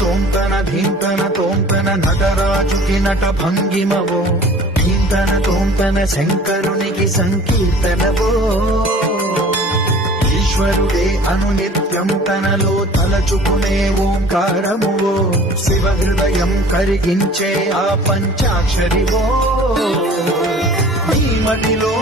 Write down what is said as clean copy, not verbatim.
తోంతన ధీంతన తోంతన నటరాజుకి నట భంగిమవో ధీంతన తోంతన శంకరునికి సంకీర్తనవో ఈశ్వరుడే అనునిత్యం తనలో తలచుకునే ఓంకారమువో శివ హృదయం కరిగించే ఆ పంచాక్షరివో నీ మదిలో